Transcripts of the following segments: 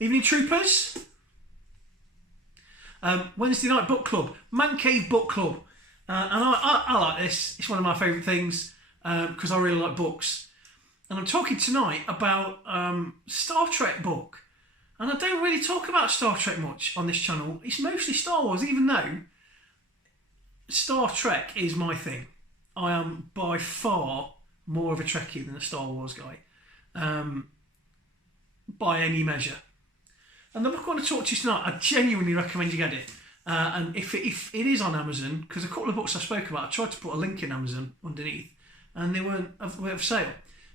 Evening Troopers. Wednesday night book club, Mancave book club, and I like this. It's one of my favourite things because I really like books. And I'm talking tonight about Star Trek book, and I don't really talk about Star Trek much on this channel. It's mostly Star Wars, even though Star Trek is my thing. I am by far more of a Trekkie than a Star Wars guy, by any measure. And the book I want to talk to you tonight, I genuinely recommend you get it. And if it is on Amazon, because a couple of books I spoke about, I tried to put a link in Amazon underneath, and they weren't for sale.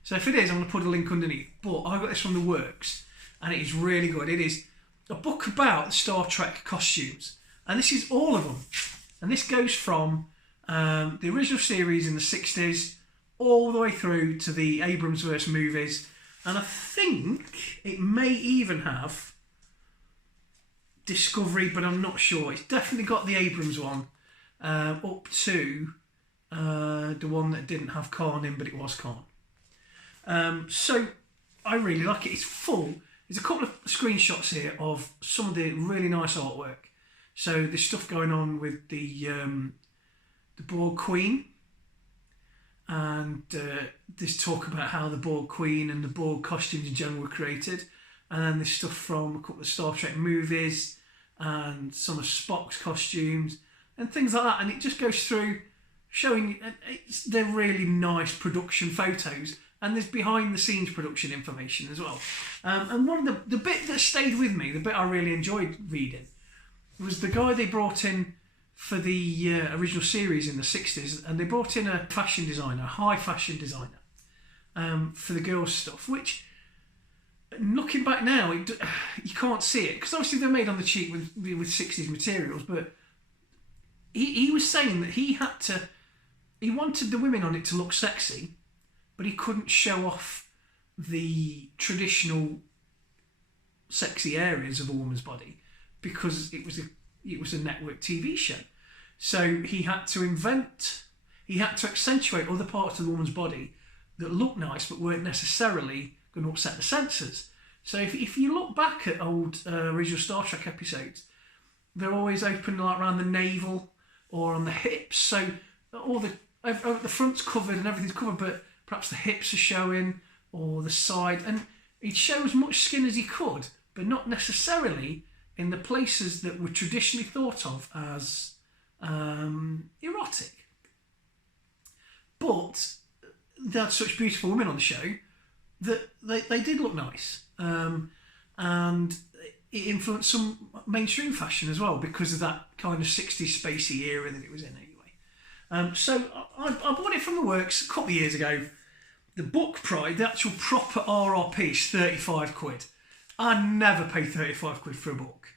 So if it is, I'm going to put a link underneath. But I got this from the works, and it is really good. It is a book about Star Trek costumes, and this is all of them. And this goes from the original series in the 60s all the way through to the Abrams-verse movies, and I think it may even have Discovery, but I'm not sure. It's definitely got the Abrams one up to the one that didn't have Khan in, but it was Khan. So I really like it. It's full. There's a couple of screenshots here of some of the really nice artwork. So there's stuff going on with the Borg Queen, and there's talk about how the Borg Queen and the Borg costumes in general were created. And then there's stuff from a couple of Star Trek movies and some of Spock's costumes and things like that. And it just goes through showing they're really nice production photos, and there's behind the scenes production information as well. And one of the bit that stayed with me, the bit I really enjoyed reading, was the guy they brought in for the original series in the 60s, and they brought in a fashion designer, a high fashion designer, for the girls' stuff, which, looking back now, you can't see it, because obviously they're made on the cheap with 60s materials, but he was saying that he wanted the women on it to look sexy, but he couldn't show off the traditional sexy areas of a woman's body because it was a network TV show. So he had to accentuate other parts of the woman's body that looked nice but weren't necessarily going to upset the censors. So if you look back at old original Star Trek episodes, they're always open like around the navel or on the hips. So all the front's covered and everything's covered, but perhaps the hips are showing or the side, and he'd show as much skin as he could, but not necessarily in the places that were traditionally thought of as erotic. But they had such beautiful women on the show that they did look nice, and it influenced some mainstream fashion as well because of that kind of 60s spacey era that it was in anyway. So I bought it from the works a couple of years ago. The book price, the actual proper RRP, is 35 quid. I never pay 35 quid for a book.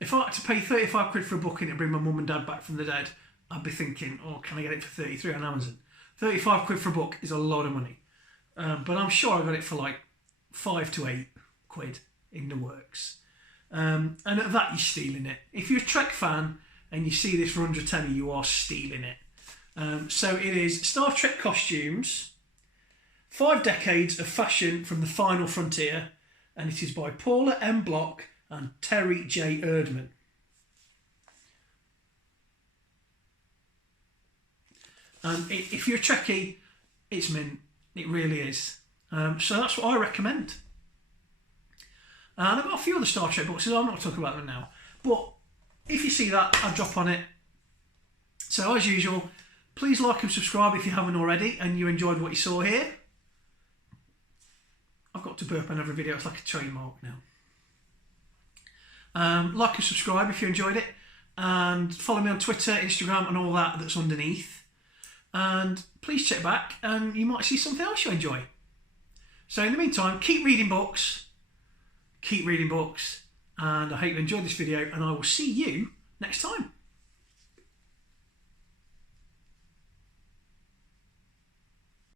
If I had to pay 35 quid for a book and it'd bring my mum and dad back from the dead, I'd be thinking, oh, can I get it for 33 on Amazon? 35 quid for a book is a lot of money. But I'm sure I got it for like 5 to 8 quid in the works. And at that, you're stealing it. If you're a Trek fan and you see this for 110, you are stealing it. So it is Star Trek costumes, 5 decades of fashion from the final frontier, and it is by Paula M. Block and Terry J. Erdman. And if you're a Trekkie, it's mint. It really is. So that's what I recommend. And I've got a few other Star Trek books, so I'm not talking about them now. But if you see that, I'll drop on it. So as usual, please like and subscribe if you haven't already and you enjoyed what you saw here. I've got to burp on every video, it's like a trademark now. Like and subscribe if you enjoyed it, and follow me on Twitter, Instagram and all that that's underneath. And please check back and you might see something else you enjoy. So in the meantime, keep reading books, and I hope you enjoyed this video, and I will see you next time.